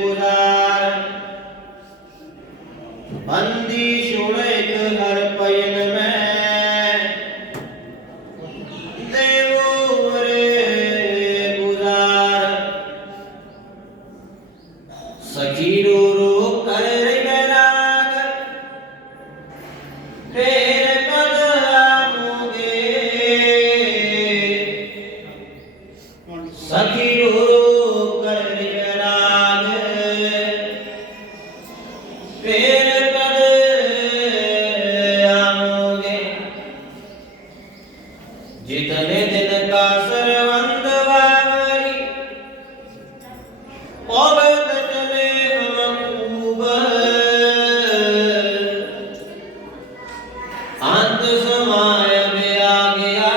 गुजार बंदी छोड़े हर पयन में देवो मरे गुजार सखी रो रो कर बैराग फेर कद आमोगे सखी रो रो कर बैराग फेर कद आमोगे जितने दिन का सरवंद वावरी भगत चले हम खूब अंत समय में आ गया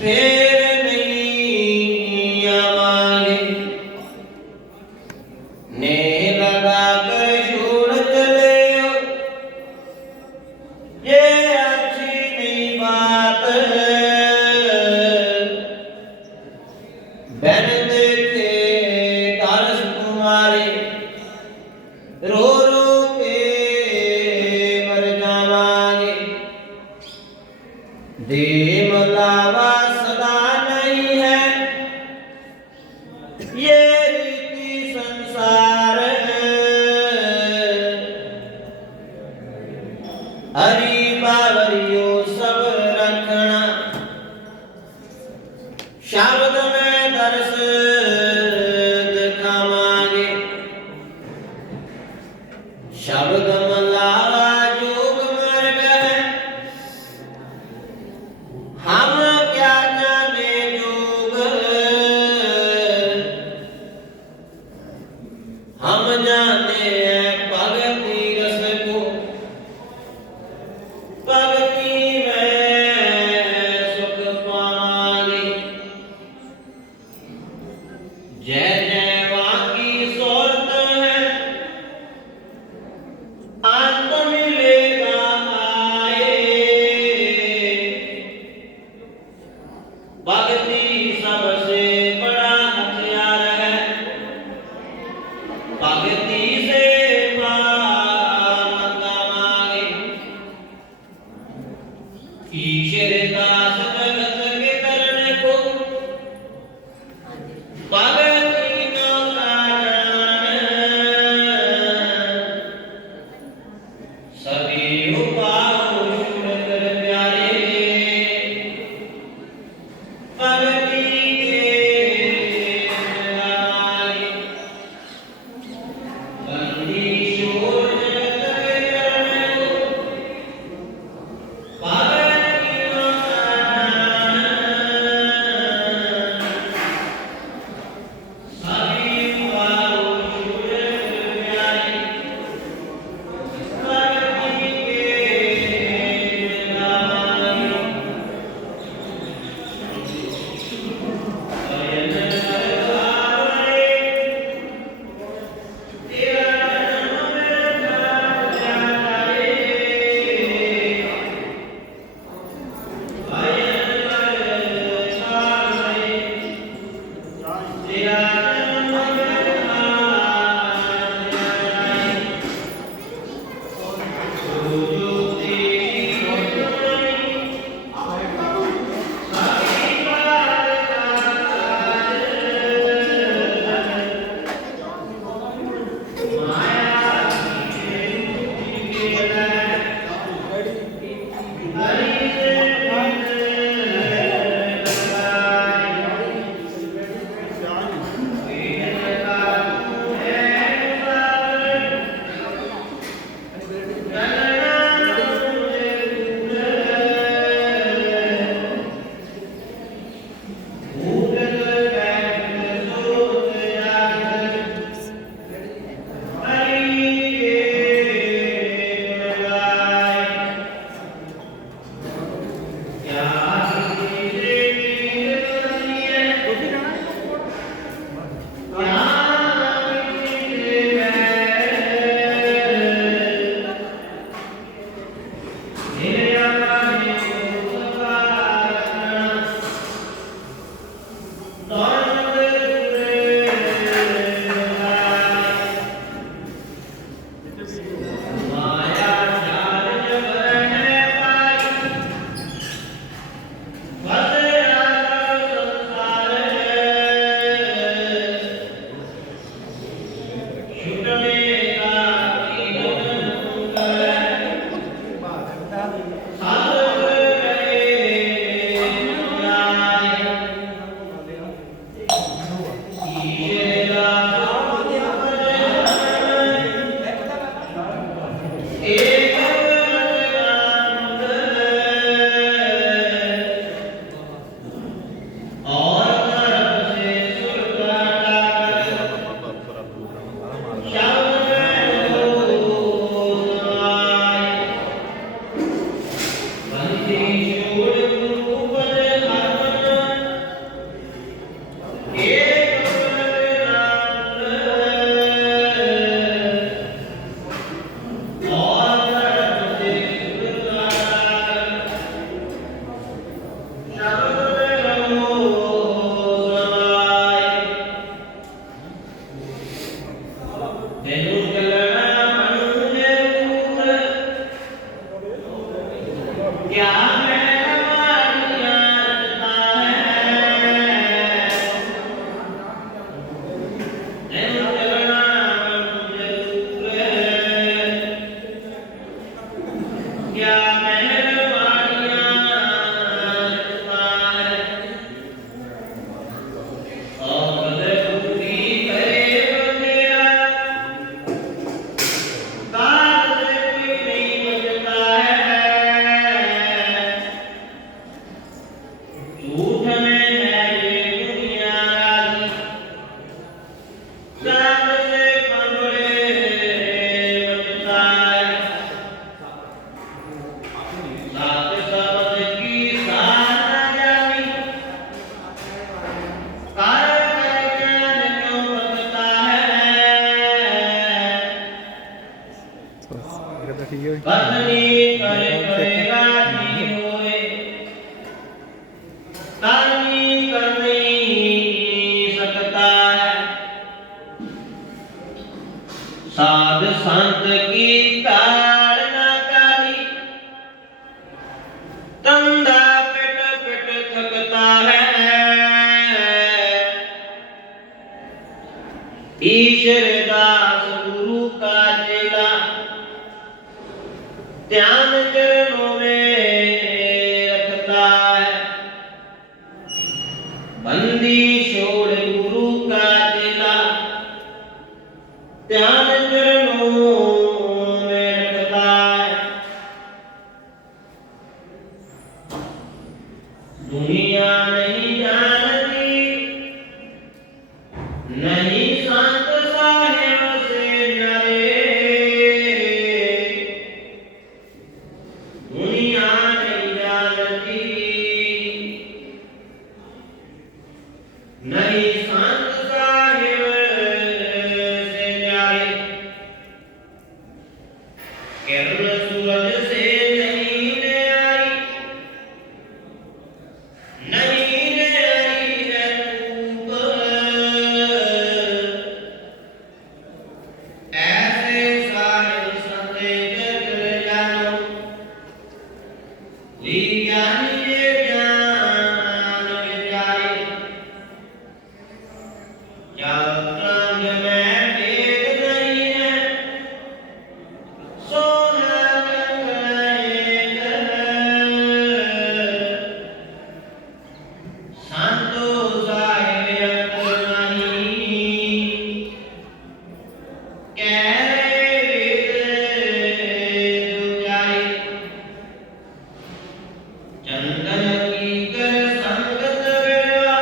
फिर नहीं आवागे ने लगा कर छोड़ चले ये अच्छी नहीं बात बन देखे दर्श तुम्हारे रो रो के मर जावांगे दे मलावा सदा नहीं है ये रीति संसार हरि बावरियो सब रखना शब्द में दर्श दिखावांगे शब्द मलावा जोग मर गए हम क्या जाने जोग हम जाने हैं भगति रस को भक्ति में सुख पावांगे जय जय वाकी सोरत है अंत मिलेगा आए भक्ति सबसे बड़ा हथियार है भक्ति से पार कमाए ईश्वर दास जगत के तरने को भक्ति न कारण सभी उपाओ शुभ कर प्यारे भक्ति के लगाए बंदी शोर जगत के तरने को भक्ति न कारण सभी उपाओ शुभ कर प्यारे भक्ति के लगाए भजन करवाए तेरा जन्म मेरा जाए भजन करवाए तेरा जन्म मेरा जाए जो तेरी तुम्हारी सभी बार माया के हरि से Gracias. क्या महरबानियाँ रचता है, तेनु चलना जरूर है। क्या महरबानियाँ रचता है, और पूरी करे बंदेरा, काज से कोई नहीं बचता है। झूठ में है ये दुनिया राजी, चांद से कंबड़े बचता है। सात समझ की साथ न जानी, कार कर ज्ञान क्यों बचता है। पत्नी करे करे राजी होए, करनी कर नहीं सकता है। साध संत की ताड़ना काली, तंदा पिट पिट थकता है। ईश्वर दास गुरु का चेला, ध्यान चरणों में रखता है। बंदी छोड़ गुरु का चेला, ध्यान चरणों में रखता है। दुनिया नहीं जानती, नहीं संत साहिब से न्यारे। दुनिया नहीं जानती, नहीं संत साहिब से न्यारे। किरण सूरज से नहीं न्यारी, नहीं न्यारी है धूप। ऐसे साहिब संते जग जानो, विज्ञानी ये ज्ञान विचारे। जब रंग में भेद नहीं है, सोना कंगना एक है। संतो साहिब अंतर नहीं, कह रहे वेद दुचारे। चंदन की कर संगत बेवा,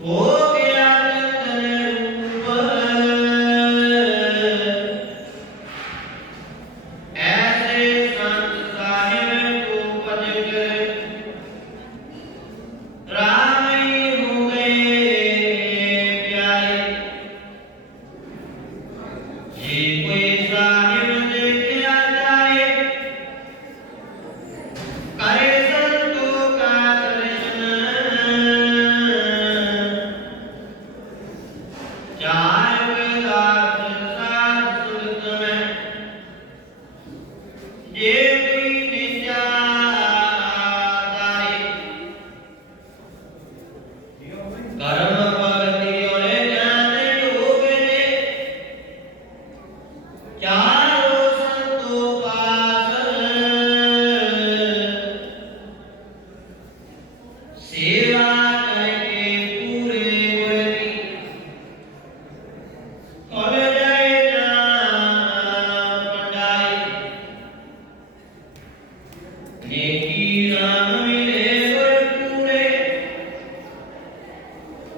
हो गया चंदन रूप। ऐसे संत साहिब को भज कर, राम ही हो गए प्यारे। जे कोई साहिब देखा जाए, करे संतों का दर्शन। चार वेदांत साध सुरत में, जे कोई विचारे। कर्म भक्ति और ज्ञान योग ने, चारों संतों पास। सेवा करके पूरे गुण की, फल जाए नाम पंडाई। नेकी राम मिले गुण पूरे,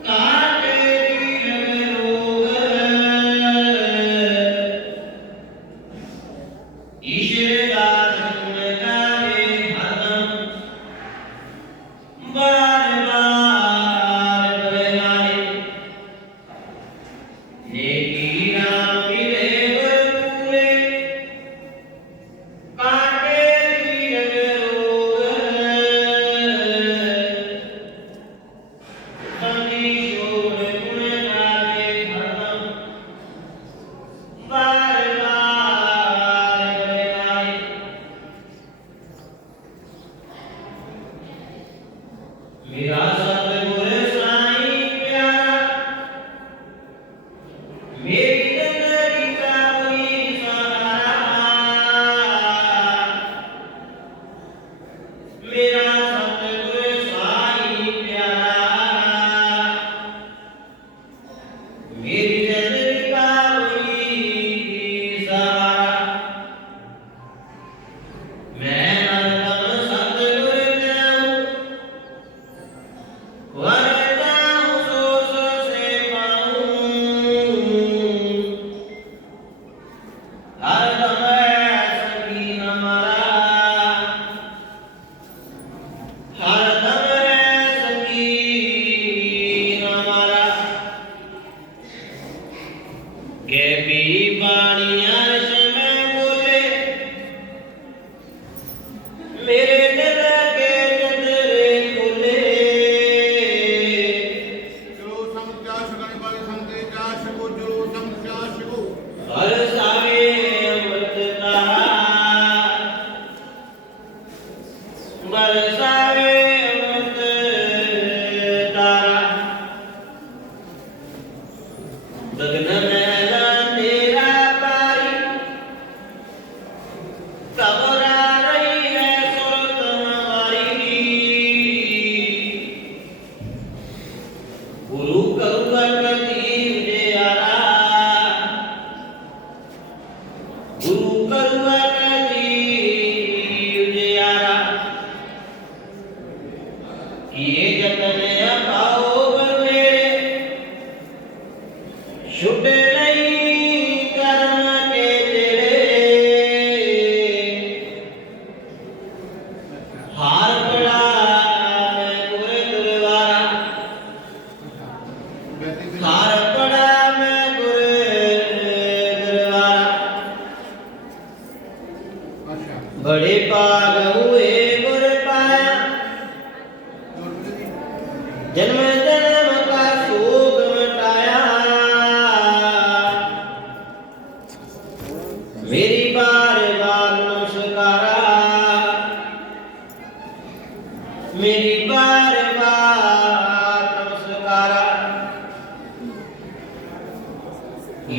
काटे दीर्घ रोग। ईश्वर दास गुण गावे हरदम, बार बार बलिहारी। नेकी राम मिले गुण पूरे, काटे दीर्घ रोग। बंदी छोड़ गुण गावे हरदम, बार बार बलिहारी। घबरा रही है सुरत हमारी। गुरु करुआ प्रति उजियारा, गुरु करुआ प्रति उजियारा। ये जतन अपाओ मेरे, छुटे नहीं कर्म के तेरे। हार पड़ा मैं गुर दुर्वारा, हार पड़ा मैं गुर दुर्वारा। बड़े पाग हुए गुर पाया, जन्म जन्म का शोक मिटाया। मेरी बार बार नमस्कारा, मेरी बार बार नमस्कारा।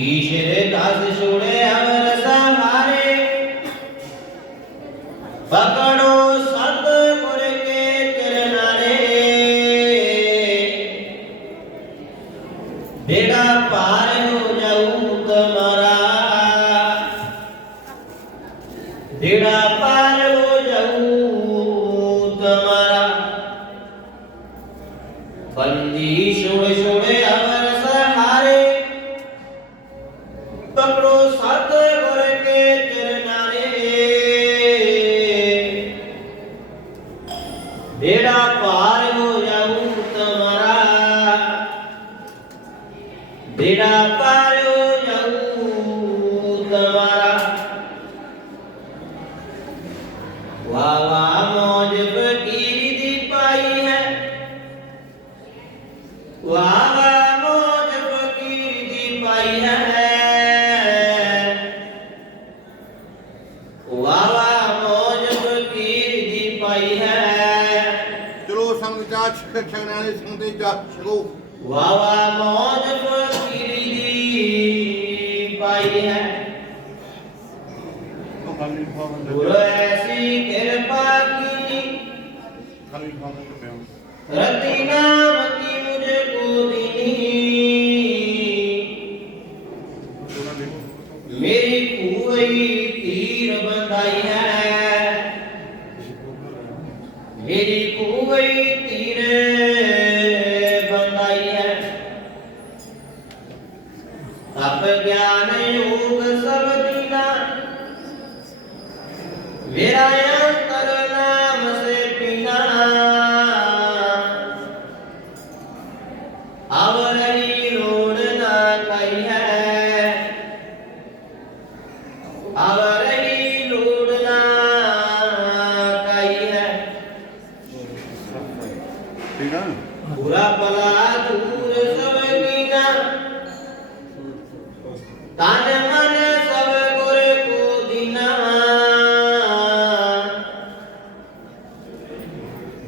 ईश्वर दास छोड़े अवर सहारे, पकड़ो सतगुर के चरनारे। बेड़ा पार हो जाऊं तुम्हारा, बेड़ा पार हो जाऊं तुम्हारा। बंदी छोड़ छोड़े अवर सहारे, पकड़ो सतगुर के चरनारे। बेड़ा पार हो जाऊं तुम्हारा, बेड़ा पार हो जाऊं तुम्हारा। वाह वाह मौज फकीर दी पाई है, वाह वाह मौज फकीर दी पाई है। वाह वाह मौज फकीर दी पाई है। चलो संग चाह छकने वाले संग दे चाह छको। वाह वाह मौज फकीर दी पाई है। गुरु ऐसी कृपा की, रति नाम की मुझको दीनी। मेरी कुवई तीर बंधाई है, मेरी कुवई तीर बंधाई है। तप ज्ञान योग सब दीना, मेरा अंतर नाम से पीना। अवर ही लोड़ ना कही है, अवर ही लोड़ ना कही है। ठीक है। बुरा भला दूर सब कीना, तन मन सब गुर को दीना।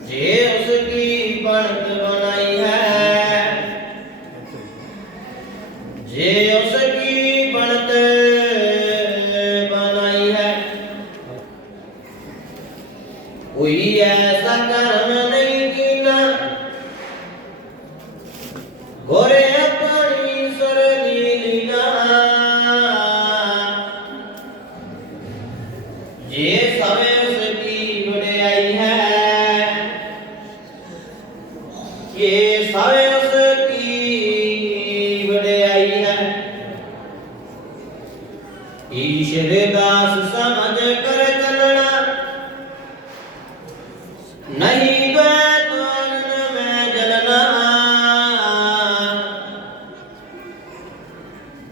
जे उसकी बनत बनाई है, जे उसकी बनत बनाई है। कोई ऐसा कर्म नहीं कीना, गोरे अपनी सरनी लीना। जे सवे उसकी बड़ाई है, ये सवे उसकी बड़ाई है। ईश्वर दास समझ कर चलना, नहीं द्वैत में जलना।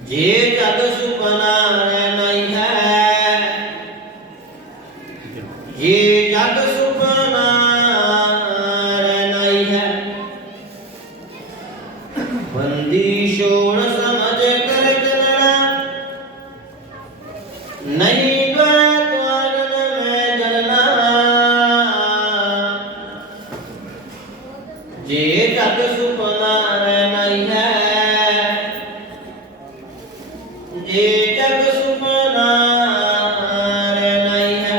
जे जग सुपना नहीं है, ये जग सुपना नहीं है। बंदी छोड़ समझ कर चलना, नहीं द्वैत में जलना। जे जग सुपना नहीं है, जे जग सुपना नहीं है।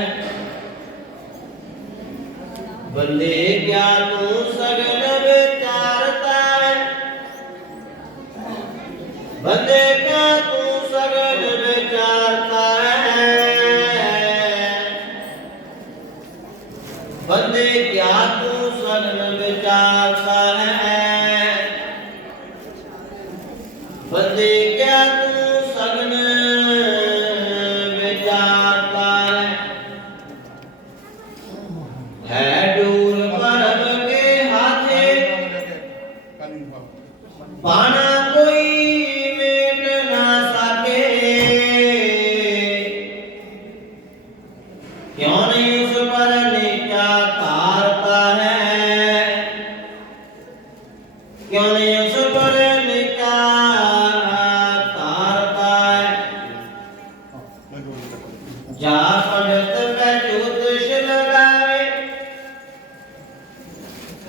बंदे क्या तू सगन विचारता है, बंदे क्या तू सगन विचारता है, बंदे क्या तू सगन विचारता है, बंदे क्या तू सगन विचारता है डूर परब के हाथे पाना कोई मेट ना सके, क्यों नहीं उस पर नीचा तारता है, क्यों नहीं उस पर नीचा तारता है। जा पंडित बैठूत लगावे,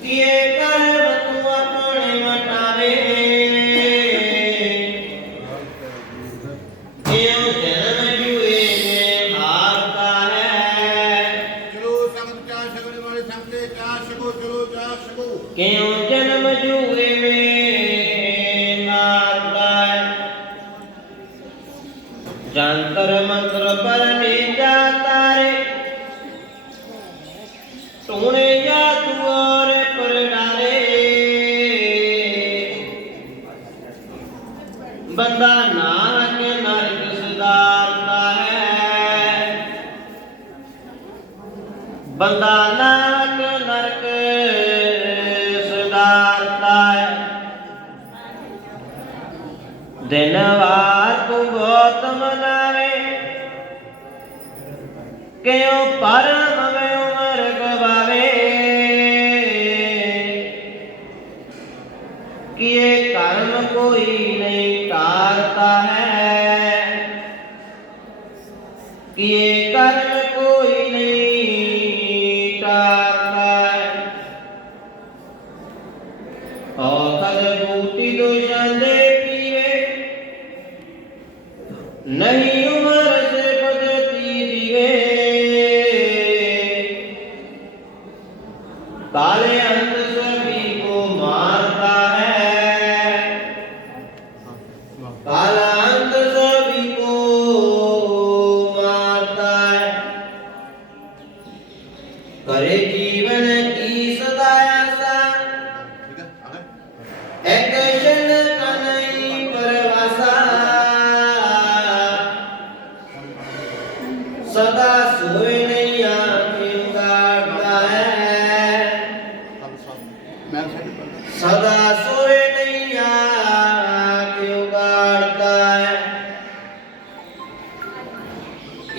किए कर्म तू अपने मटावे, क्यों जन्म जुए में हारता है, चलो संग क्या शगने वाले संगते क्या शको चलो क्या शको क्यों जन्म जुए में हारता है। जंतर मंत्र पर ले जाता रे, टूणे या तू और पर डाले, बंदा नाहक नरक सुधारता है, बंदा नाहक नरक सुधारता है। दिन वार तू बहुत मनावे, क्यों परम में उमर गवावे, किए कर्म कोई नहीं टारता है, किए कर्म कोई नहीं टारता है। औखद बूटी दुशंदे पीवे, नहीं उम्र से बदती दिवे, काले अंत सभी को मारता है, काला अंत सभी को मारता है। करे जीवन की सदा आशा, ठीक है आगे एक क्षण का नहीं परवासा, सदा सोए नहीं आंखें काटता है, सब मैं से सदा सोए नहीं आंखें काटता है।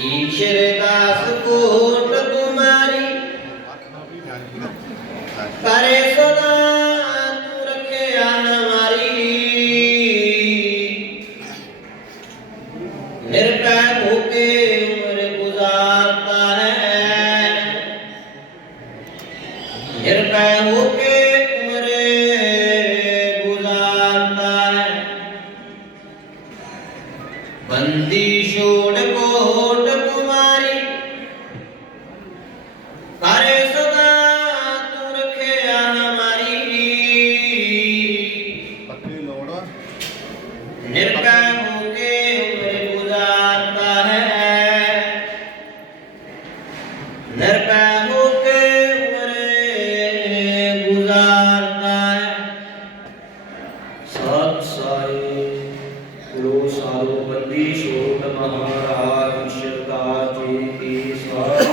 ईश्वर दास कोट तुम्हारी, करे सदा तू रखे हमारी, निर्भय होके उम्र गुजारता है, निर्भय होके उम्र गुजारता है। बंदी छोड़ कोट तुम्हारी, करे सदा तू रखे हमारी, पत्नी लोड़ निर्भय होके उम्र गुजारता है, निर्भय होके उम्र गुजारता है। सत साई गुरु सारो बंदी छोड़ महाराज ईश्वर दास जी की स्वामी।